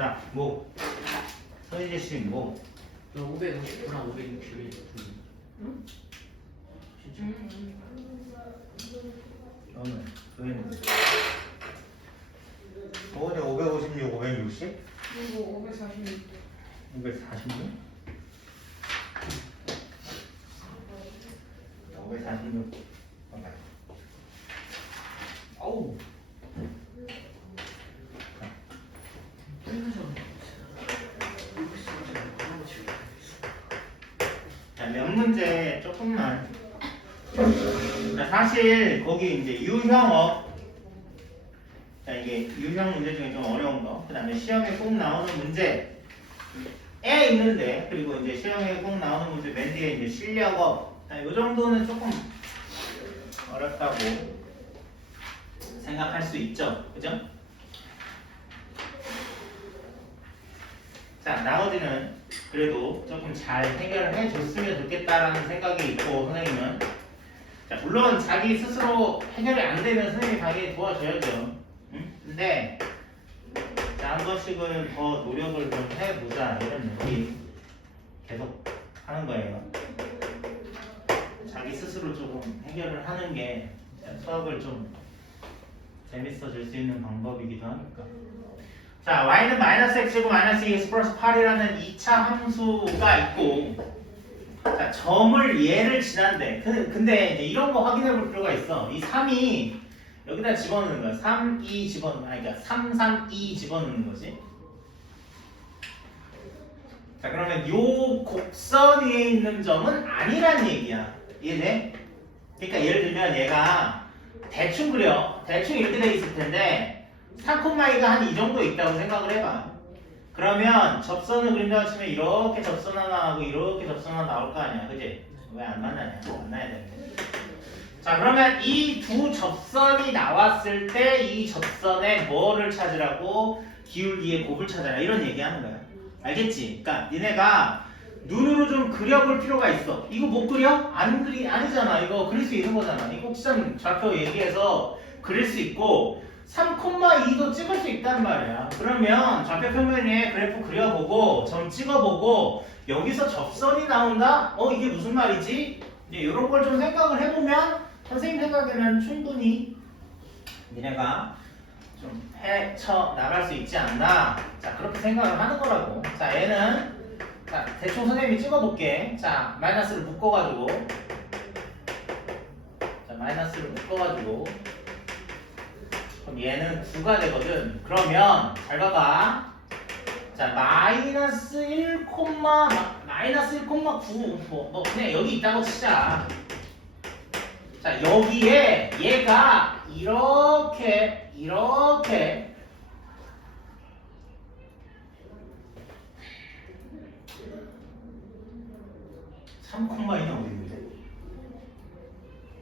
자, 뭐 서희재 씨 뭐? 저 559랑 561. 응? 진짜? 너는 서희는 서희는 556, 560? 그리고 546. 546? 546. 아우. 자, 몇 문제 조금만. 자, 사실 거기 이제 유형어. 자, 이게 유형 문제 중에 좀 어려운 거. 그 다음에 시험에 꼭 나오는 문제. 에 있는데, 그리고 이제 시험에 꼭 나오는 문제 맨 뒤에 이제 실력어. 자, 이 정도는 조금 어렵다고 생각할 수 있죠. 그죠? 자, 나머지는 그래도 조금 잘 해결을 해줬으면 좋겠다라는 생각이 있고, 선생님은. 자, 물론 자기 스스로 해결이 안 되면 선생님이 당연히 도와줘야죠. 응? 근데, 자, 한 번씩은 더 노력을 좀 해보자, 이런 느낌 계속 하는 거예요. 자기 스스로 조금 해결을 하는 게 수학을 좀 재밌어질 수 있는 방법이기도 하니까. 자, y는 마이너스 x제곱 마이너스 2x 플러스 8이라는 2차 함수가 있고, 자, 점을 얘를 지난데, 근데 이제 이런 거 확인해 볼 필요가 있어. 이 3이 여기다 집어넣는 거야. 3, 2 집어넣는 거야. 그러니까 3, 3, 2 집어넣는 거지. 자, 그러면 요 곡선 위에 있는 점은 아니란 얘기야. 이해돼? 그러니까 예를 들면 얘가 대충 그려. 대충 이렇게 돼 있을 텐데 3,2가 한 이 정도 있다고 생각을 해봐. 그러면 접선을 그린다고 치면 이렇게 접선 하나 하고 이렇게 접선 하나 나올 거 아니야. 그지? 왜 안 만나냐? 만나야 되는데. 자, 그러면 이 두 접선이 나왔을 때 이 접선의 뭐를 찾으라고? 기울기의 곱을 찾아라. 이런 얘기하는 거야. 알겠지? 그러니까 니네가 눈으로 좀 그려볼 필요가 있어. 이거 못 그려? 아니잖아. 이거 그릴 수 있는 거잖아. 이거 곡선 좌표 얘기해서 그릴 수 있고 3,2도 찍을 수 있단 말이야. 그러면 좌표 평면에 그래프 그려보고 점 찍어보고 여기서 접선이 나온다? 이게 무슨 말이지? 이제 이런 걸 좀 생각을 해보면 선생님 생각에는 충분히 니네가 좀 헤쳐 나갈 수 있지 않나? 자, 그렇게 생각을 하는 거라고. 자, 얘는 자, 대충 선생님이 찍어볼게. 자, 마이너스를 묶어가지고 자, 마이너스를 묶어가지고 그럼 얘는 9가 되거든. 그러면 잘 봐봐. 자, 마이너스 1, 마이너스 1,9 뭐 그냥 여기 있다고 치자. 자, 여기에 얘가 이렇게 3,2는 어디 있는데?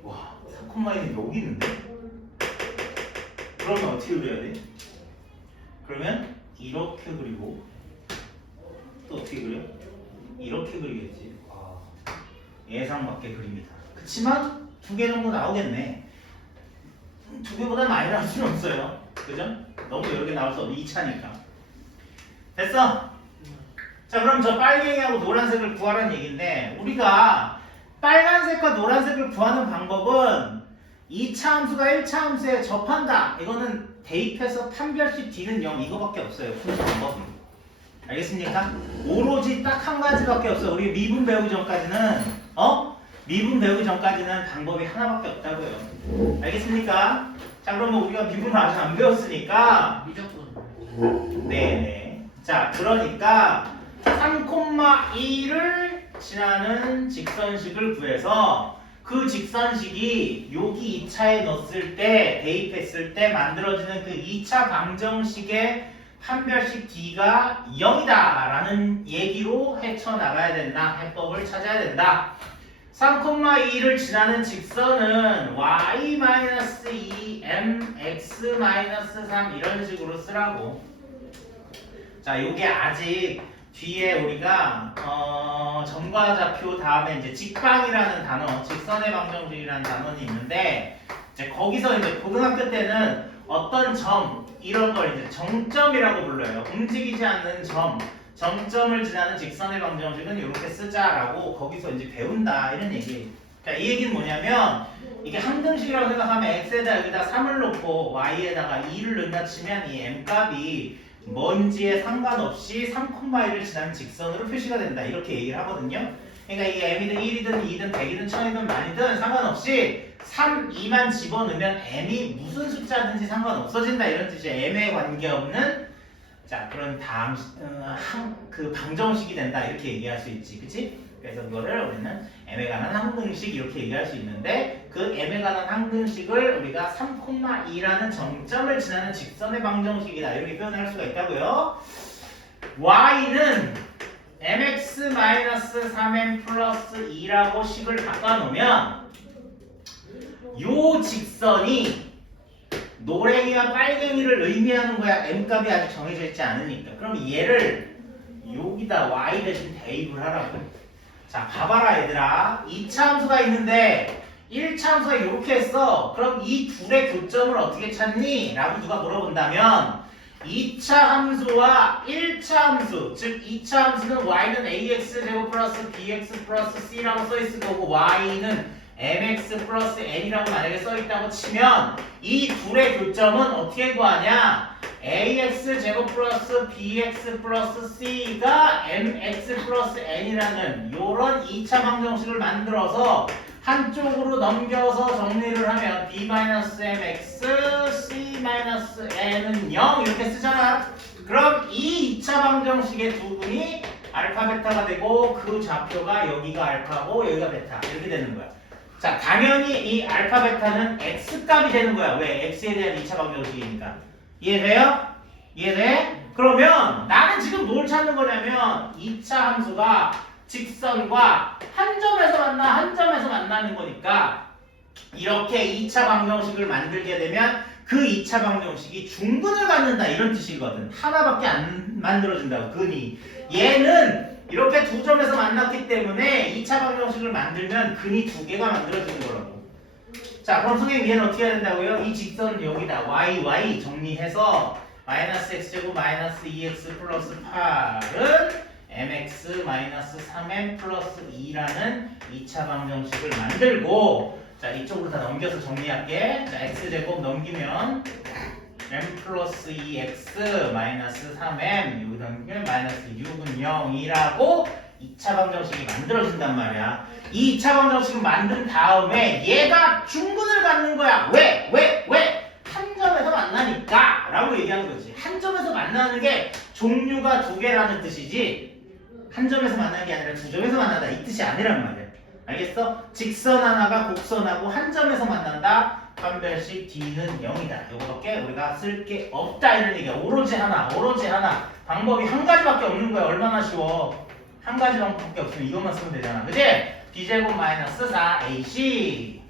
와, 3,2는 여기 있는데? 그러면 어떻게 그려야 돼? 그러면 이렇게 그리고 또 어떻게 그려? 이렇게 그리겠지. 예상 밖의 그림이다. 그치만 2개 정도 나오겠네. 2개보다 많이 나올 수는 없어요. 그죠? 너무 여러 개 나올 수 없어. 2차니까. 됐어? 자, 그럼 저 빨갱이하고 노란색을 구하라는 얘기인데 우리가 빨간색과 노란색을 구하는 방법은 2차 함수가 1차 함수에 접한다. 이거는 대입해서 판별식 D는 0 이거밖에 없어요. 푸는 방법이. 알겠습니까? 오로지 딱 한 가지밖에 없어요. 우리 미분 배우기 전까지는 미분 배우기 전까지는 방법이 하나밖에 없다고요. 알겠습니까? 자, 그러면 우리가 미분을 아직 안 배웠으니까 미적분. 네네. 자, 그러니까 3,2를 지나는 직선식을 구해서 그 직선식이 여기 2차에 넣었을 때 대입했을 때 만들어지는 그 2차 방정식의 판별식 D가 0이다 라는 얘기로 헤쳐나가야 된다. 해법을 찾아야 된다. 3,2를 지나는 직선은 y-2 mx-3 이런 식으로 쓰라고. 자, 요게 아직 뒤에 우리가 점과 좌표 다음에 이제 직방이라는 단어, 직선의 방정식이라는 단원이 있는데 이제 거기서 이제 고등학교 때는 어떤 점 이런 걸 이제 정점이라고 불러요. 움직이지 않는 점, 정점을 지나는 직선의 방정식은 이렇게 쓰자라고 거기서 이제 배운다 이런 얘기. 그러니까 이 얘기는 뭐냐면 이게 항등식이라고 생각하면 x에다 여기다 3을 놓고 y에다가 2를 넣는다 치면 이 m 값이 먼지에 상관없이 3,1을 지나는 직선으로 표시가 된다 이렇게 얘기를 하거든요. 그러니까 이게 m이든 1이든 2든 100이든 1000이든 만이든 상관없이 3, 2만 집어넣으면 m이 무슨 숫자든지 상관없어진다 이런 뜻이에요. m에 관계없는 자 그런 그 방정식이 된다 이렇게 얘기할 수 있지, 그치? 그래서 그거를 우리는 m에 관한 항등식 이렇게 얘기할 수 있는데 그 m에 관한 항등식을 우리가 3,2라는 정점을 지나는 직선의 방정식이다 이렇게 표현할 수가 있다고요. y는 mx-3m 플러스 2라고 식을 바꿔놓으면 요 직선이 노랭이와 빨갱이를 의미하는 거야. m값이 아직 정해져 있지 않으니까. 그럼 얘를 여기다 y 대신 대입을 하라고. 자 봐봐라 얘들아. 2차 함수가 있는데 1차 함수가 이렇게 했어. 그럼 이 둘의 교점을 어떻게 찾니? 라고 누가 물어본다면 2차 함수와 1차 함수, 즉 2차 함수는 y는 ax제곱 플러스 bx 플러스 c라고 써있을 거고 y는 mx 플러스 n이라고 만약에 써있다고 치면 이 둘의 교점은 어떻게 구하냐? ax제곱 플러스 bx 플러스 c가 mx 플러스 n이라는 요런 2차 방정식을 만들어서 한쪽으로 넘겨서 정리를 하면 b-mx, c-n은 0 이렇게 쓰잖아. 그럼 이 2차 방정식의 두 분이 알파 베타가 되고 그 좌표가 여기가 알파고 여기가 베타 이렇게 되는 거야. 자 당연히 이 알파 베타는 x값이 되는 거야. 왜? x에 대한 2차 방정식이니까. 이해돼요? 이해돼? 그러면 나는 지금 뭘 찾는 거냐면 2차 함수가 직선과 한 점에서 만나는 거니까 이렇게 2차 방정식을 만들게 되면 그 2차 방정식이 중근을 갖는다 이런 뜻이거든. 하나밖에 안 만들어진다고 근이. 얘는 이렇게 두 점에서 만났기 때문에 2차 방정식을 만들면 근이 두 개가 만들어지는 거라고. 자 그럼 선생님 얘는 어떻게 해야 된다고요? 이 직선은 여기다 y 정리해서 마이너스 x제곱 마이너스 2x 플러스 8은 mx-3m 플러스 2라는 2차 방정식을 만들고 자 이쪽으로 다 넘겨서 정리할게. 자 x제곱 넘기면 m 플러스 2x 마이너스 3m 여기 넘기면 마이너스 6은 0이라고 2차 방정식이 만들어진단 말이야. 이 2차 방정식을 만든 다음에 얘가 중근을 갖는 거야. 왜? 한 점에서 만나니까 라고 얘기하는 거지. 한 점에서 만나는 게 종류가 두 개라는 뜻이지 한 점에서 만나는 게 아니라 두 점에서 만나다 이 뜻이 아니란 말이야. 알겠어? 직선 하나가 곡선하고 한 점에서 만난다. 판별식 D는 0이다. 이거밖에 우리가 쓸 게 없다 이런 얘기야. 오로지 하나. 방법이 한 가지밖에 없는 거야. 얼마나 쉬워. 한 가지 방법밖에 없으면 이것만 쓰면 되잖아. 그치? B제곱 마이너스 4AC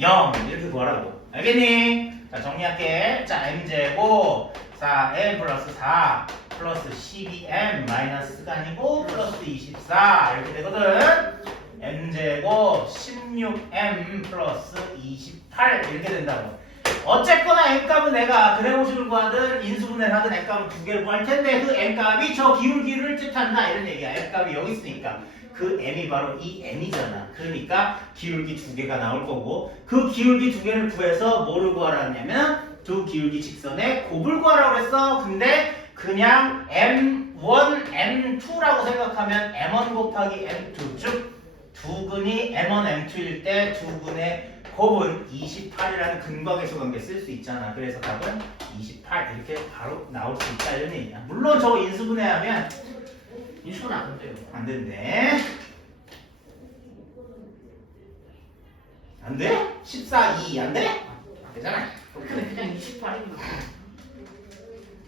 0 이렇게 구하라고. 알겠니? 자 정리할게. 자 M제곱 4M 플러스 4 플러스 12M 마이너스가 아니고 플러스 24 이렇게 되거든. M제곱 16M 플러스 28 이렇게 된다고. 어쨌거나 M값은 내가 그래고식을 구하든 인수분해를 하든 M값은 두 개를 구할 텐데 그 M값이 저 기울기를 뜻한다 이런 얘기야. M값이 여기 있으니까 그 M이 바로 이 M이잖아. 그러니까 기울기 두 개가 나올 거고 그 기울기 두 개를 구해서 뭐를 구하라 했냐면 두 기울기 직선의 곱을 구하라고 그랬어. 근데 그냥 M1, M2라고 생각하면 M1 곱하기 M2 즉 두 근이 M1, M2일 때 두 근의 곱은 28이라는 근각에서 관계 쓸 수 있잖아. 그래서 답은 28 이렇게 바로 나올 수 있다 이런 얘기야. 물론 저거 인수분해하면 인수는 안 돼요. 안 된대. 안 돼? 14, 2 안 돼? 안 되잖아. 근데 그냥 28이면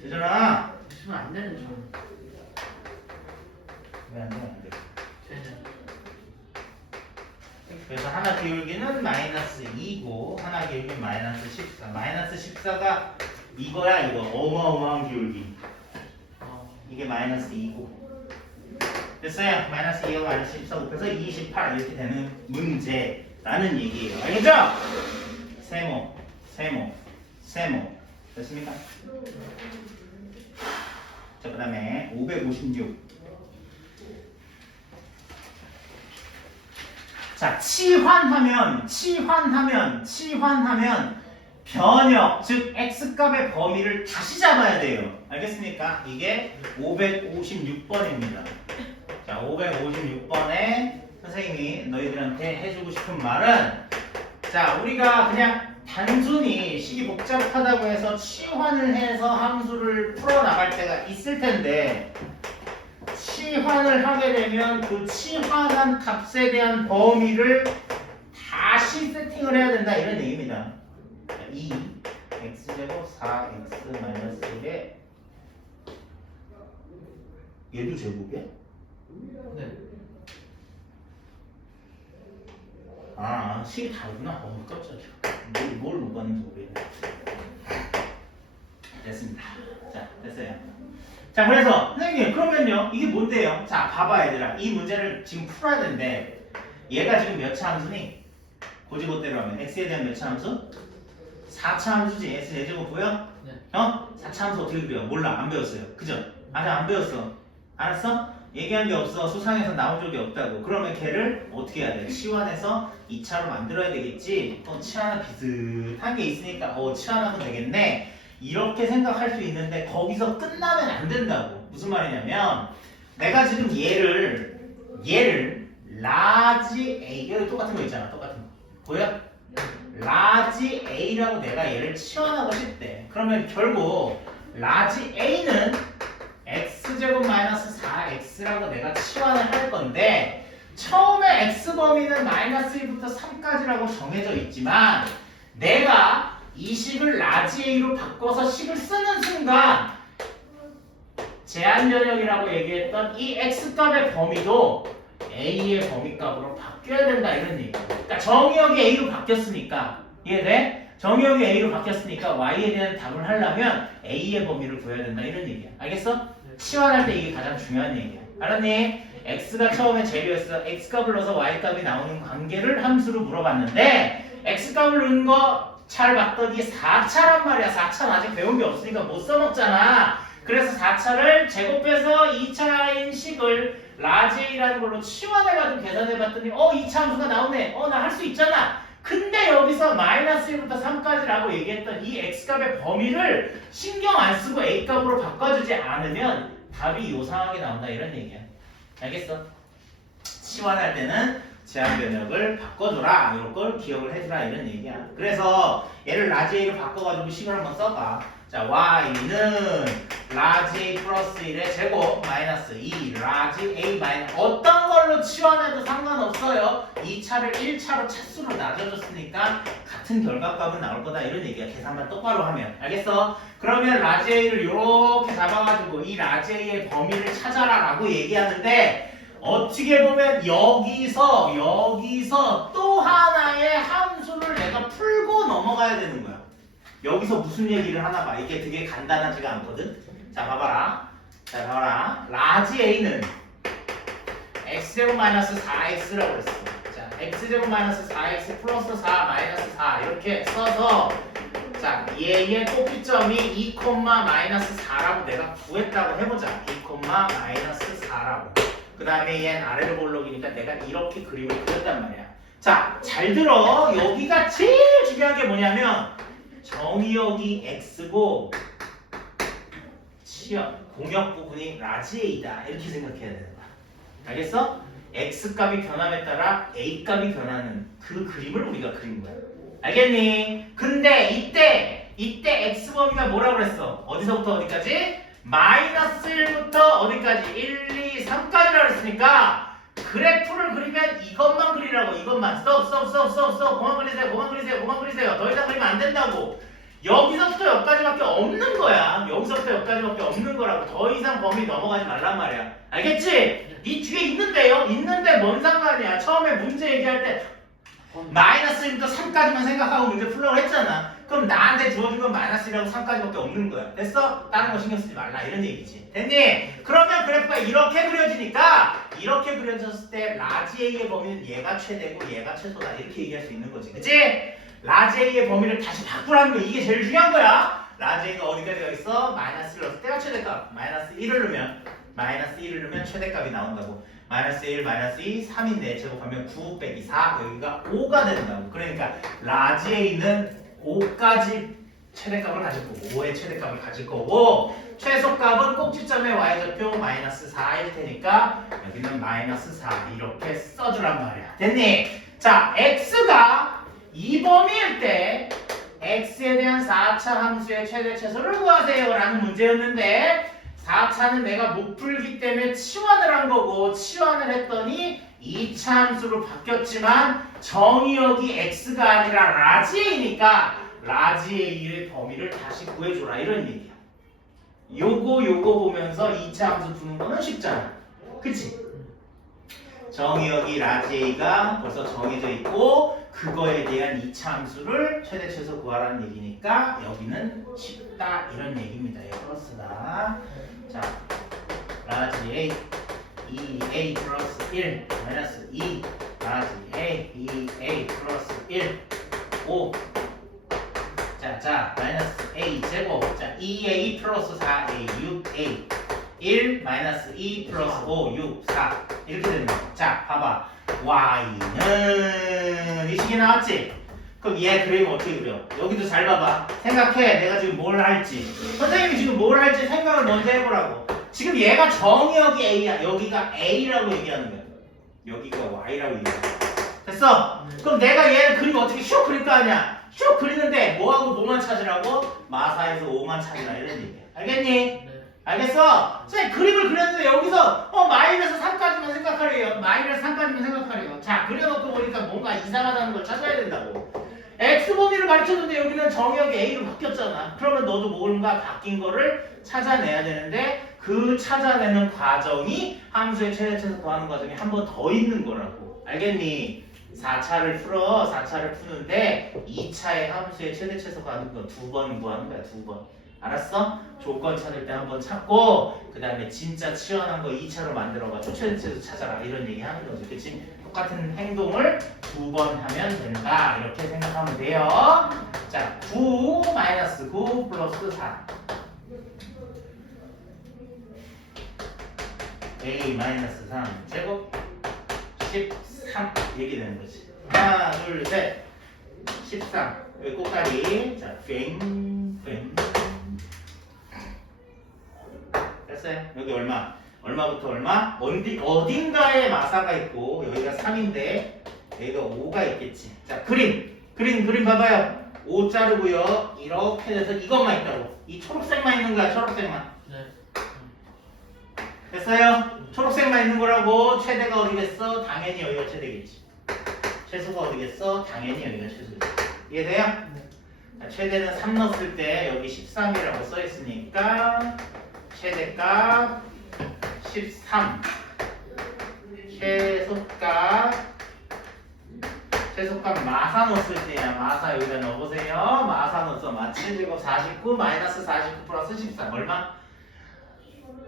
되잖아. 인수는 안 되는 줄. 왜 안 돼? 안 돼. 쟤는 그래서 하나 기울기는 마이너스 2고 하나 기울기는 마이너스 14. 마이너스 14가 이거야 이거. 어마어마한 기울기. 이게 마이너스 2고. 됐어요? 마이너스 2가 마이너스 14 곱해서 28 이렇게 되는 문제라는 얘기예요. 알겠죠? 세모 세모. 됐습니까? 자, 그 다음에 556. 자, 치환하면 변형, 즉 x값의 범위를 다시 잡아야 돼요. 알겠습니까? 이게 556번입니다. 자, 556번에 선생님이 너희들한테 해주고 싶은 말은, 자, 우리가 그냥 단순히 식이 복잡하다고 해서 치환을 해서 함수를 풀어나갈 때가 있을 텐데, 치환을 하게 되면 그 치환한 값에 대한 범위를 다시 세팅을 해야 된다, 이런 얘기입니다. 2 x제곱 4x 마이너스 1에 얘도 제곱이야? 네. 아, 식이 다르구나. 깜짝이야. 뭘 녹았는지 모르겠네. 됐습니다. 자, 됐어요. 자, 그래서 선생님, 그러면요, 이게 뭔데요? 자, 봐봐 얘들아. 이 문제를 지금 풀어야 되는데 얘가 지금 몇 차 함수니? 고지고대로 하면 x에 대한 몇 차 함수? 4차 함수지. x 제곱 보여? 네. 4차 함수 어떻게 그려? 몰라. 안 배웠어요. 그죠? 아직 안 배웠어. 알았어? 얘기한 게 없어. 수상에서 나온 적이 없다고. 그러면 걔를 어떻게 해야 돼? 치환해서 2차로 만들어야 되겠지? 치환하 비슷한 게 있으니까 치환하면 되겠네. 이렇게 생각할 수 있는데 거기서 끝나면 안 된다고. 무슨 말이냐면 내가 지금 얘를 라지 A, 여기 똑같은 거 있잖아. 똑같은 거. 보여? 라지 A라고 내가 얘를 치환하고 싶대. 그러면 결국 라지 A는 x제곱 마이너스 4x라고 내가 치환을 할 건데, 처음에 x 범위는 마이너스 1부터 3까지라고 정해져 있지만 내가 이 식을 라지 A로 바꿔서 식을 쓰는 순간 제한 전역이라고 얘기했던 이 x값의 범위도 A의 범위값으로 바뀌어야 된다, 이런 얘기. 그러니까 정의역이 A로 바뀌었으니까, 이해돼? 정의역이 A로 바뀌었으니까 Y에 대한 답을 하려면 A의 범위를 구해야 된다, 이런 얘기야. 알겠어? 치환할 때 이게 가장 중요한 얘기야. 알았니? X가 처음에 재료였어. X값을 넣어서 Y값이 나오는 관계를 함수로 물어봤는데 X값을 넣은 거 잘 봤더니 4차란 말이야. 4차는 아직 배운 게 없으니까 못 써먹잖아. 그래서 4차를 제곱해서 2차인 식을 라지 A라는 걸로 치환해가지고 계산해봤더니 2차 함수가 나오네. 나 할 수 있잖아. 근데 여기서 마이너스 1부터 3까지라고 얘기했던 이 x값의 범위를 신경 안 쓰고 a값으로 바꿔주지 않으면 답이 요상하게 나온다, 이런 얘기야. 알겠어? 치환할 때는 제한 변역을 바꿔줘라, 이런 걸 기억을 해주라, 이런 얘기야. 그래서 얘를 라지 A로 바꿔가지고 식을 한번 써봐. 자, y는 라지 A 플러스 1의 제곱 마이너스 2 라지 A 마이너스, 어떤 걸로 치환해도 상관없어요. 2차를 1차로 차수로 낮아줬으니까 같은 결과값은 나올 거다, 이런 얘기야. 계산만 똑바로 하면. 알겠어? 그러면 라지 A를 이렇게 잡아가지고 이 라지 A의 범위를 찾아라 라고 얘기하는데, 어떻게 보면 여기서 또 하나의 함수를 내가 풀고 넘어가야 되는 거야. 여기서 무슨 얘기를 하나 봐. 이게 되게 간단하지가 않거든. 자, 봐봐라. 라지 A는 x제곱 마이너스 4x라고 했어. 자, x제곱 마이너스 4x 플러스 4 마이너스 4 이렇게 써서, 자, 얘의 꼭지점이 2, 마이너스 4라고 내가 구했다고 해보자. 2, 마이너스 4라고. 그 다음에 얘는 아래로 볼록이니까 내가 이렇게 그림을 그렸단 말이야. 자, 잘 들어. 여기가 제일 중요한 게 뭐냐면 정의역이 x고 공역 부분이 라지 A다, 이렇게 생각해야 되는 거야. 알겠어? x값이 변함에 따라 a값이 변하는 그 그림을 우리가 그린 거야. 알겠니? 근데 이때 x범위가 뭐라고 그랬어? 어디서부터 어디까지? 마이너스 1부터 어디까지? 1, 2, 3까지라고 했으니까 그래프를 그리면 이것만 그리라고. 이것만. 스톱. 그만 그리세요. 더 이상 그리면 안 된다고. 여기서부터 여기까지밖에 없는 거야. 여기서부터 여기까지밖에 없는 거라고. 더 이상 범위 넘어가지 말란 말이야. 알겠지? 이 뒤에 있는데요? 있는데 뭔 상관이야. 처음에 문제 얘기할 때 마이너스 1부터 3까지만 생각하고 문제 풀려고 했잖아. 그럼 나한테 주어진 건 마이너스 1하고 3까지밖에 없는 거야. 됐어? 다른 거 신경 쓰지 말라 이런 얘기지. 됐니? 그러면 그래프가 이렇게 그려지니까 이렇게 그려졌을 때 라지 A의 범위는 얘가 최대고 얘가 최소다 이렇게 얘기할 수 있는 거지. 그치? 라지 A의 범위를 다시 바꾸라는 거 이게 제일 중요한 거야. 라지 A가 어디까지 가 있어? 마이너스 1을 넣었을 때가 최대값. 마이너스 1을 넣으면 최대값이 나온다고. 마이너스 1, 마이너스 2, 3인데 제곱하면 9 빼기 4 여기가 5가 된다고. 그러니까 라지 A는 5까지 최대값을 가질 거고 5의 최대값을 가질 거고 최소값은 꼭지점의 y좌표 마이너스 4일 테니까 여기는 마이너스 4 이렇게 써주란 말이야. 됐니? 자, x가 이 범위일 때 x에 대한 4차 함수의 최대 최소를 구하세요 라는 문제였는데 4차는 내가 못 풀기 때문에 치환을 한 거고 치환을 했더니 2차 함수로 바뀌었지만 정의역이 x가 아니라 라지 A니까 라지 A의 범위를 다시 구해줘라 이런 얘기야. 요거 보면서 2차 함수 푸는 거는 쉽잖아. 그치? 정의역이 라지 A가 벌써 정해져 있고 그거에 대한 2차 함수를 최대 최소 구하라는 얘기니까 여기는 쉽다 이런 얘기입니다. 예, 플러스다. 자, 라지 A 2A 플러스 1 마이너스 2 라지 A 2A 플러스 1 5 자, 마이너스 A 제곱 자 2A 플러스 4A 6A 1 마이너스 2 플러스 5 6 4 이렇게 되는 거야. 자, 봐봐 Y는 이 식이 나왔지? 그럼 얘 그리면 어떻게 그려? 여기도 잘 봐봐. 생각해 내가 지금 뭘 할지. 선생님이 지금 뭘 할지 생각을 먼저 해보라고. 지금 얘가 정의역이 A야. 여기가 A라고 얘기하는 거야. 여기가 Y라고 얘기하는 거야. 됐어? 그럼 내가 얘를 그리면 어떻게 슉 그릴 거 아니야? 슉 그리는데 뭐하고 뭐만 찾으라고? 마사에서 5만 찾으라 이런 얘기야. 알겠니? 네. 알겠어? 선생님 그림을 그렸는데 여기서 마이너스 3까지만 생각하래요. 마이너스 3까지만 생각하래요. 자, 그려놓고 보니까 뭔가 이상하다는 걸 찾아야 된다고. X 범위를 가르쳤는데 여기는 정의역이 A로 바뀌었잖아. 그러면 너도 뭔가 바뀐 거를 찾아내야 되는데 그 찾아내는 과정이 함수의 최대 최소 구하는 과정이 한 번 더 있는 거라고. 알겠니? 4차를 풀어. 4차를 푸는데 2차의 함수의 최대 최소 구하는 거 2번 구하는 거야. 2번. 알았어? 조건 찾을 때 한 번 찾고 그 다음에 진짜 치환한 거 2차로 만들어가지고 최대 최소 찾아라 이런 얘기 하는 거지. 그치? 똑같은 행동을 2번 하면 된다 이렇게 생각하면 돼요. 자, 9 마이너스 9 플러스 4 A 마이너스 3 제곱 13 이렇게 되는 거지. 하나 둘 셋 13 여기 꼭다리 자 괭 됐어요? 여기 얼마부터 얼마? 어딘가에 마사가 있고 여기가 3인데 여기가 5가 있겠지. 자, 그림 봐봐요. 5 자르고요. 이렇게 돼서 이것만 있다고. 이 초록색만 있는 거야. 초록색만. 네. 됐어요? 초록색만 있는 거라고. 최대가 어디겠어? 당연히 여기가 최대겠지. 최소가 어디겠어? 당연히 여기가 최소겠지. 이해돼요? 네. 자, 최대는 3 넣었을 때 여기 13이라고 써있으니까 최대값 13 최소값 마사 넣었을 때야. 마사 여기다 넣어보세요. 마사 넣었어. 마치 제곱 49 마이너스 49 플러스 13 얼마?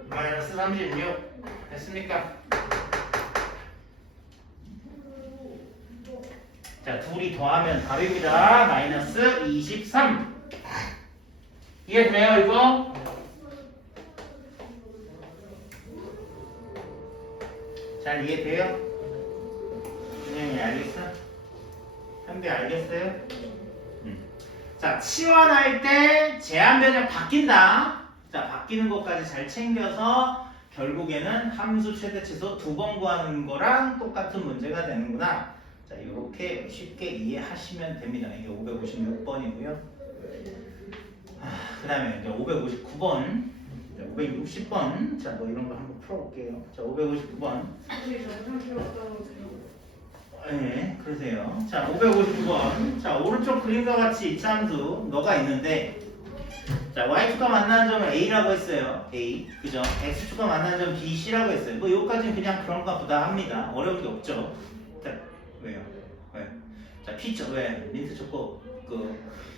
마이너스 36 됐습니까? 자, 둘이 더하면 답입니다. 마이너스 23 이해돼요 이거? 잘 이해돼요? 선생님이 알겠어? 현비 알겠어요? 자, 치환할 때 제한 변형 바뀐다. 자, 바뀌는 것까지 잘 챙겨서 결국에는 함수 최대 최소 2번 구하는 거랑 똑같은 문제가 되는구나. 자, 이렇게 쉽게 이해하시면 됩니다. 이게 556번이고요. 그 다음에 이제 559번, 560번. 자, 뭐 이런 거 한번 풀어볼게요. 자, 559번. 네, 그러세요. 자, 559번. 자, 오른쪽 그림과 같이 2차 함수 너가 있는데, 자, y축과 만나는 점을 a라고 했어요. a, 그죠? x축과 만나는 점 b, c라고 했어요. 뭐 여기까지는 그냥 그런가 보다 합니다. 어려운 게 없죠. 자, 왜요? 왜? 자, p죠. 왜? 민트 초코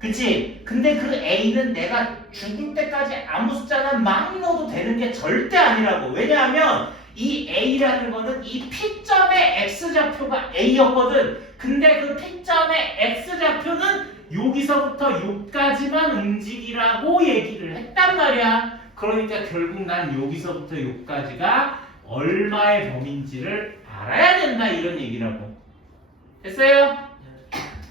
그치? 근데 그 A는 내가 죽을 때까지 아무 숫자는 막 넣어도 되는 게 절대 아니라고. 왜냐하면 이 A라는 거는 이 P점의 X좌표가 A였거든. 근데 그 P점의 X좌표는 여기서부터 여기까지만 움직이라고 얘기를 했단 말이야. 그러니까 결국 난 여기서부터 여기까지가 얼마의 범위인지를 알아야 된다 이런 얘기라고. 됐어요?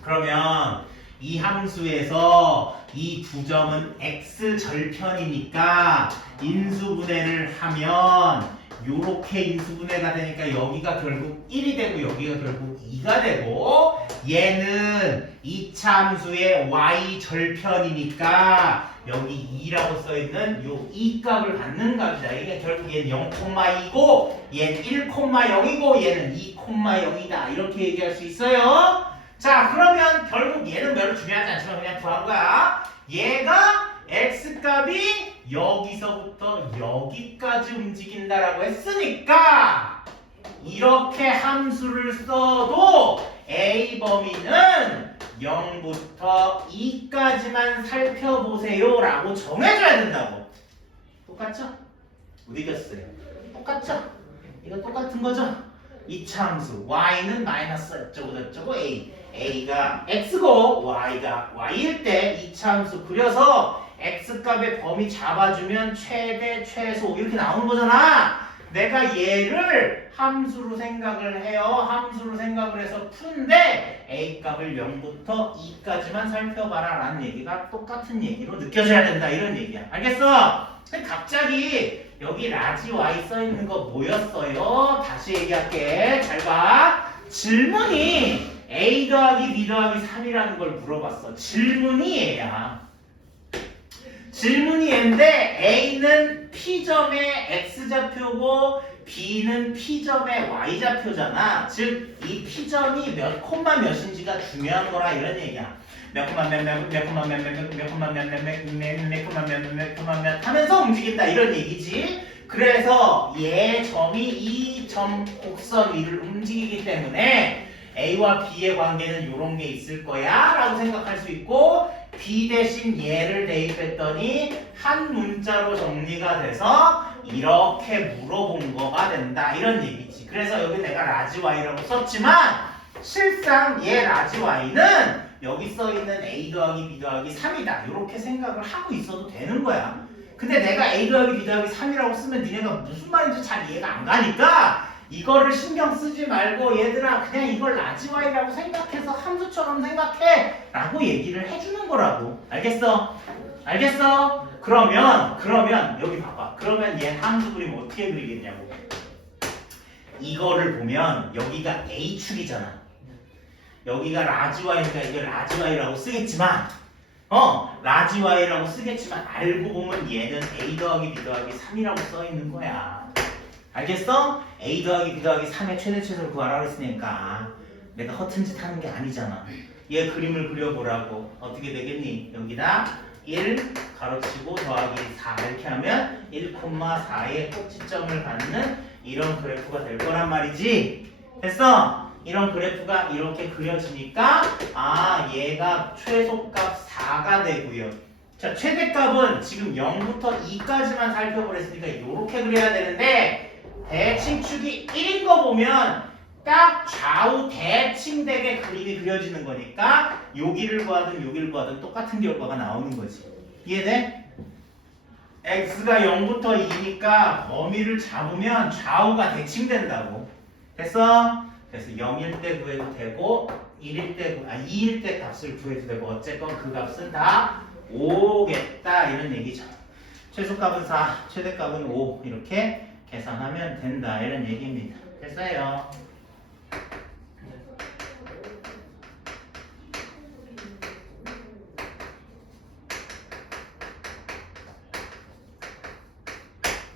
그러면 이 함수에서 이 두 점은 x 절편이니까 인수분해를 하면 요렇게 인수분해가 되니까 여기가 결국 1이 되고 여기가 결국 2가 되고 얘는 2차 함수의 y 절편이니까 여기 2라고 써있는 요 2 값을 받는 값이다. 이게 결국 얘는 0,2고 얘는 1,0이고 얘는 2,0이다. 이렇게 얘기할 수 있어요. 자, 그러면 결국 얘는 별로 중요하지 않지만 그냥 구한 거야. 얘가 x값이 여기서부터 여기까지 움직인다라고 했으니까 이렇게 함수를 써도 a 범위는 0부터 2까지만 살펴보세요 라고 정해줘야 된다고. 똑같죠? 못 이겼어요. 똑같죠? 이거 똑같은 거죠? 2차 함수 y는 마이너스 어쩌고 저쩌고 a가 x고 y가 y일 때 2차 함수 그려서 x값의 범위 잡아주면 최대 최소 이렇게 나오는 거잖아. 내가 얘를 함수로 생각을 해요. 함수로 생각을 해서 푸는데 a값을 0부터 2까지만 살펴봐라 라는 얘기가 똑같은 얘기로 느껴져야 된다 이런 얘기야. 알겠어? 근데 갑자기 여기 라지 y 써있는 거 뭐였어요? 다시 얘기할게. 잘 봐. 질문이 a 더하기 b 더하기 3이라는 걸 물어봤어. 질문이 얘야. 질문이 얘인데 a는 p점의 x좌표고 b는 p점의 y좌표잖아. 즉 이 p점이 몇 콤마 몇인지가 중요한 거라 이런 얘기야. 몇 콤마 몇 하면서 움직인다 이런 얘기지. 그래서 얘 점이 이 점 곡선 위를 움직이기 때문에 A와 B의 관계는 이런 게 있을 거야 라고 생각할 수 있고 B 대신 얘를 대입했더니 한 문자로 정리가 돼서 이렇게 물어본 거가 된다 이런 얘기지. 그래서 여기 내가 라지 Y라고 썼지만 실상 얘 라지 Y는 여기 써있는 A 더하기 B 더하기 3이다 이렇게 생각을 하고 있어도 되는 거야. 근데 내가 A 더하기 B 더하기 3이라고 쓰면 니네가 무슨 말인지 잘 이해가 안 가니까 이거를 신경 쓰지 말고 얘들아 그냥 이걸 라지 Y라고 생각해서 함수처럼 생각해 라고 얘기를 해주는 거라고. 알겠어? 알겠어? 그러면 여기 봐봐. 그러면 얘 함수 그리면 어떻게 그리겠냐고. 이거를 보면 여기가 A축이잖아. 여기가 라지 Y니까 이게 라지 Y라고 쓰겠지만 라지 Y라고 쓰겠지만 알고 보면 얘는 A 더하기 B 더하기 3이라고 써있는 거야. 알겠어? A 더하기 B 더하기 3의 최대 최소를 구하라고 했으니까 내가 허튼 짓 하는 게 아니잖아. 얘 그림을 그려보라고. 어떻게 되겠니? 여기다 1 가로치고 더하기 4 이렇게 하면 1,4의 꼭지점을 갖는 이런 그래프가 될 거란 말이지. 됐어? 이런 그래프가 이렇게 그려지니까 얘가 최소값 4가 되고요. 자, 최대값은 지금 0부터 2까지만 살펴보랬으니까 이렇게 그려야 되는데 대칭축이 1인 거 보면 딱 좌우 대칭되게 그림이 그려지는 거니까 여기를 구하든 여기를 구하든 똑같은 결과가 나오는 거지. 이해돼? x가 0부터 2니까 범위를 잡으면 좌우가 대칭된다고. 됐어? 그래서 0일 때 구해도 되고 2일 때 값을 구해도 되고 어쨌건 그 값은 다 5겠다 이런 얘기죠. 최소값은 4, 최대값은 5 이렇게 계산하면 된다 이런 얘기입니다. 됐어요?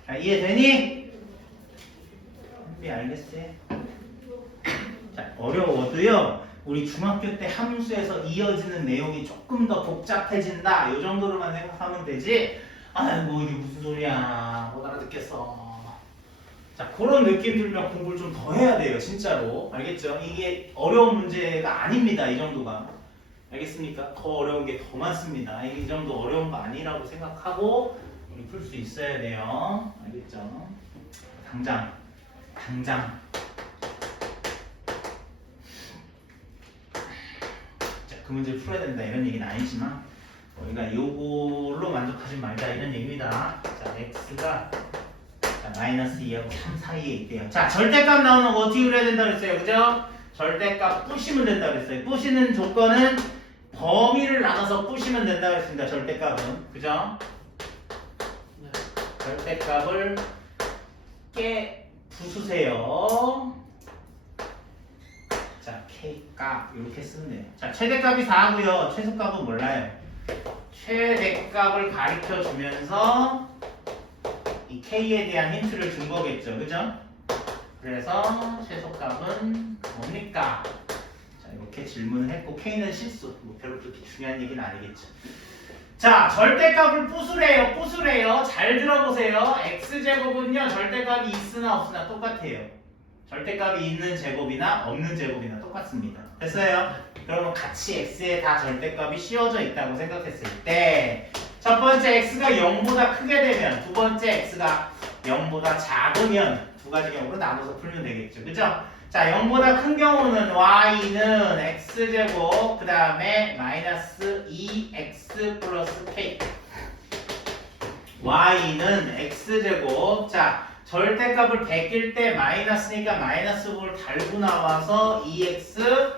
자, 이해되니? 알겠어요? 자, 어려워도요 우리 중학교 때 함수에서 이어지는 내용이 조금 더 복잡해진다 이 정도로만 생각하면 되지. 아이고 이게 무슨 소리야 못 알아듣겠어. 자, 그런 느낌 들면 공부를 좀 더 해야 돼요 진짜로. 알겠죠? 이게 어려운 문제가 아닙니다 이 정도가. 알겠습니까? 더 어려운 게 더 많습니다. 이 정도 어려운 거 아니라고 생각하고 우리 풀 수 있어야 돼요. 알겠죠? 당장 자, 그 문제를 풀어야 된다 이런 얘기는 아니지만 우리가 요걸로 만족하지 말자 이런 얘기입니다. 자, x가 자, 마이너스 2하고 3 사이에 있대요. 자, 절대값 나오는 거 어떻게 그려야 된다 그랬어요? 그죠? 절대값 부시면 된다 그랬어요. 부시는 조건은 범위를 나눠서 부시면 된다 그랬습니다. 절대값은. 그죠? 네. 절대값을 부수세요. 자, K값 이렇게 쓰면 돼요. 자, 최대값이 4고요. 최소값은 몰라요. 최대값을 가르쳐 주면서 이 K에 대한 힌트를 준 거겠죠. 그죠? 그래서 최소값은 뭡니까? 자, 이렇게 질문을 했고 K는 실수. 뭐 별로 그렇게 중요한 얘기는 아니겠죠. 자, 절대값을 부수래요. 잘 들어보세요. x제곱은요, 절대값이 있으나 없으나 똑같아요. 절대값이 있는 제곱이나 없는 제곱이나 똑같습니다. 됐어요? 그러면 같이 x에 다 절대값이 씌워져 있다고 생각했을 때 첫 번째 x가 0보다 크게 되면 두 번째 x가 0보다 작으면 두 가지 경우로 나눠서 풀면 되겠죠. 그죠? 자, 0보다 큰 경우는 y는 x제곱 그 다음에 마이너스 2x 플러스 k y는 x제곱 자 절대값을 베낄 때 마이너스니까 마이너스 부를 달고 나와서 2x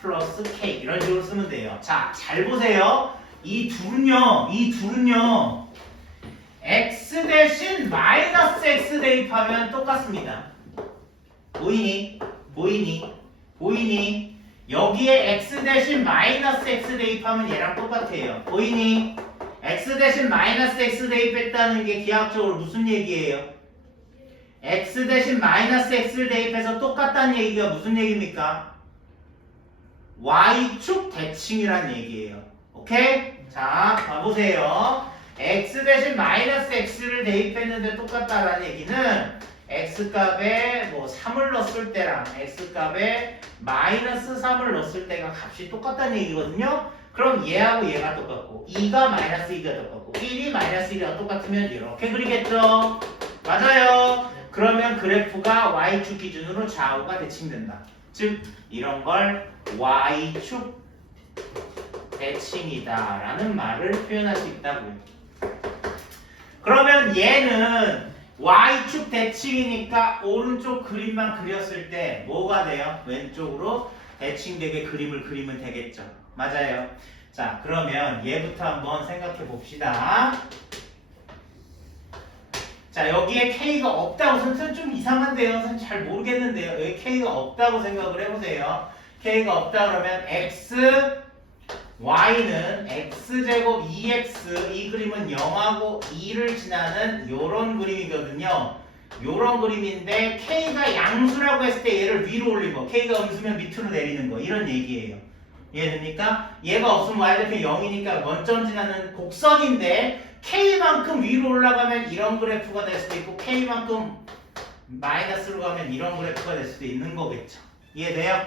플러스 k 이런 식으로 쓰면 돼요. 자, 잘 보세요. 이 둘은요 x 대신 마이너스 x 대입하면 똑같습니다. 보이니? 여기에 x 대신 마이너스 x 대입하면 얘랑 똑같아요. 보이니? x 대신 마이너스 x 대입했다는 게 기하학적으로 무슨 얘기예요? x 대신 마이너스 x를 대입해서 똑같다는 얘기가 무슨 얘기입니까? y축 대칭이란 얘기예요. 오케이? 자, 봐보세요. x 대신 마이너스 x를 대입했는데 똑같다라는 얘기는 x값에 뭐 3을 넣었을 때랑 x값에 마이너스 3을 넣었을 때가 값이 똑같다는 얘기거든요. 그럼 얘하고 얘가 똑같고 2가 마이너스 2가 똑같고 1이 마이너스 1이 똑같으면 이렇게 그리겠죠. 맞아요. 그러면 그래프가 y축 기준으로 좌우가 대칭된다. 즉 이런 걸 y축 대칭이다 라는 말을 표현할 수 있다고요. 그러면 얘는 y축 대칭이니까 오른쪽 그림만 그렸을 때 뭐가 돼요? 왼쪽으로 대칭되게 그림을 그리면 되겠죠. 맞아요. 자, 그러면 얘부터 한번 생각해 봅시다. 자, 여기에 K가 없다고 선생님 좀 이상한데요. 선생님 잘 모르겠는데요. 여기 K가 없다고 생각을 해보세요. K가 없다 그러면 X, Y는 X제곱 2X 이 그림은 0하고 2를 지나는 요런 그림이거든요. 요런 그림인데 K가 양수라고 했을 때 얘를 위로 올리고 K가 음수면 밑으로 내리는 거 이런 얘기예요. 이해됩니까? 얘가 없으면 y좌표 0이니까 원점 지나는 곡선인데 K만큼 위로 올라가면 이런 그래프가 될 수도 있고 K만큼 마이너스로 가면 이런 그래프가 될 수도 있는 거겠죠. 이해돼요?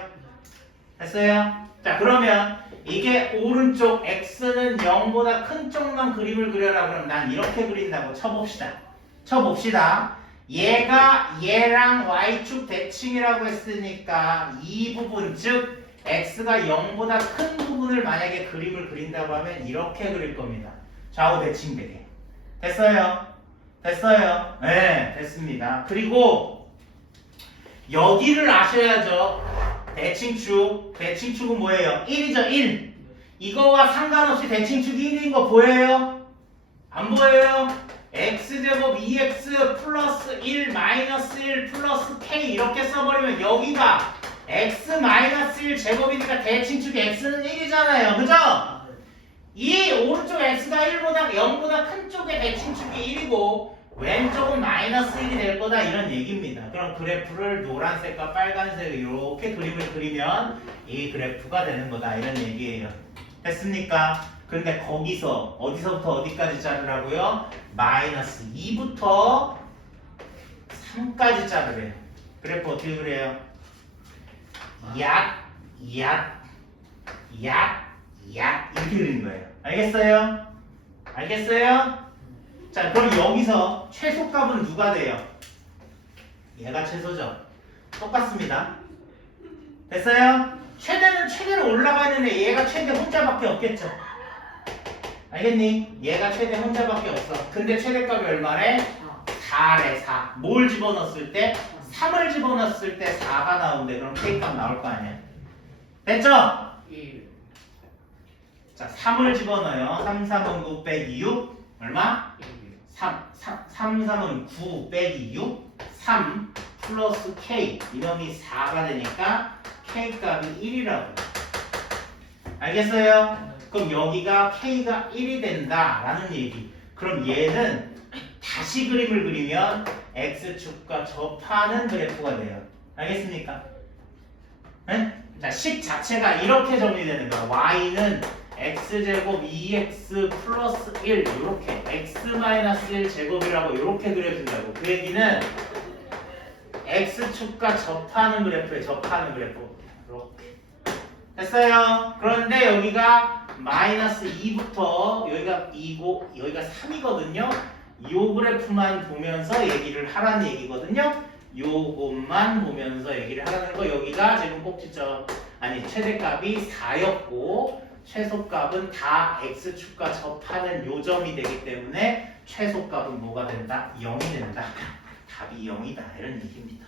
됐어요? 자, 그러면 이게 오른쪽 x는 0보다 큰 쪽만 그림을 그려라 그러면 난 이렇게 그린다고 쳐봅시다. 얘가 얘랑 y축 대칭이라고 했으니까 이 부분 즉 x가 0보다 큰 부분을 만약에 그림을 그린다고 하면 이렇게 그릴 겁니다. 좌우 대칭되게. 됐어요? 네, 됐습니다. 그리고 여기를 아셔야죠. 대칭축은 뭐예요? 1이죠, 1. 이거와 상관없이 대칭축이 1인 거 보여요? 안 보여요? x제곱 2x 플러스 1 마이너스 1 플러스 k 이렇게 써버리면 여기가 x 마이너스 1 제곱이니까 대칭축이 x는 1이잖아요. 그죠? 이 오른쪽 x가 0보다 큰 쪽의 대칭축이 1이고 왼쪽은 마이너스 1이 될 거다 이런 얘기입니다. 그럼 그래프를 노란색과 빨간색 이렇게 그림을 그리면 이 그래프가 되는 거다 이런 얘기예요. 됐습니까? 근데 거기서 어디서부터 어디까지 자르라고요? 마이너스 2부터 3까지 자르래요. 그래프 어떻게 그래요? 야 이렇게 그리는 거예요. 알겠어요? 알겠어요? 자 그럼 여기서 최소값은 누가 돼요? 얘가 최소죠. 똑같습니다. 됐어요? 최대는 최대로 올라가 있는데 얘가 최대 혼자밖에 없겠죠. 알겠니? 얘가 최대 혼자밖에 없어. 근데 최대값이 얼마래? 4래 4. 뭘 집어넣었을 때? 3을 집어넣었을 때 4가 나온대. 그럼 K값 나올 거 아니야. 됐죠? 1. 자 3을 집어넣어요. 3, 3은 9 빼기 6 얼마? 1. 3, 3은 9 빼기 6 3 플러스 K 이놈이 4가 되니까 K값이 1이라고. 알겠어요? 그럼 여기가 K가 1이 된다라는 얘기. 그럼 얘는 다시 그림을 그리면 X축과 접하는 그래프가 돼요. 알겠습니까? 네? 자, 식 자체가 이렇게 정리되는 거야. Y는 X제곱 2X 플러스 1 이렇게 X 마이너스 1 제곱이라고 이렇게 그려준다고. 그 얘기는 X축과 접하는 그래프에 접하는 그래프 이렇게 됐어요. 그런데 여기가 마이너스 2부터 여기가 2고 여기가 3이거든요. 요 그래프만 보면서 얘기를 하라는 얘기거든요. 요것만 보면서 얘기를 하라는 거. 여기가 지금 꼭지점 아니 최대값이 4였고 최소값은 다 X축과 접하는 요점이 되기 때문에 최소값은 뭐가 된다? 0이 된다. 답이 0이다. 이런 얘기입니다.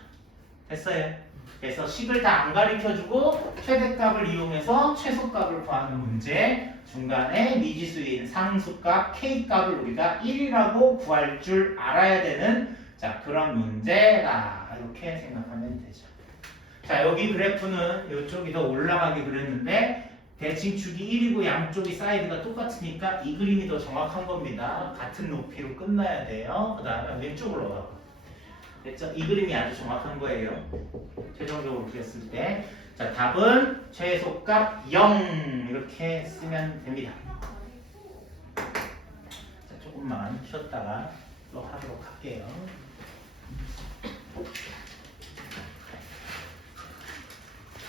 됐어요? 그래서 식을 다 안 가르쳐주고 최대값을 이용해서 최소값을 구하는 문제 중간에 미지수인 상수값 K값을 우리가 1이라고 구할 줄 알아야 되는 자 그런 문제다. 이렇게 생각하면 되죠. 자 여기 그래프는 이쪽이 더 올라가게 그렸는데 대칭축이 1이고 양쪽이 사이드가 똑같으니까 이 그림이 더 정확한 겁니다. 같은 높이로 끝나야 돼요. 그 다음에 왼쪽으로 가고 됐죠? 이 그림이 아주 정확한 거예요. 최종적으로 그렸을 때. 자, 답은 최소값 0 이렇게 쓰면 됩니다. 자, 조금만 쉬었다가 또 하도록 할게요.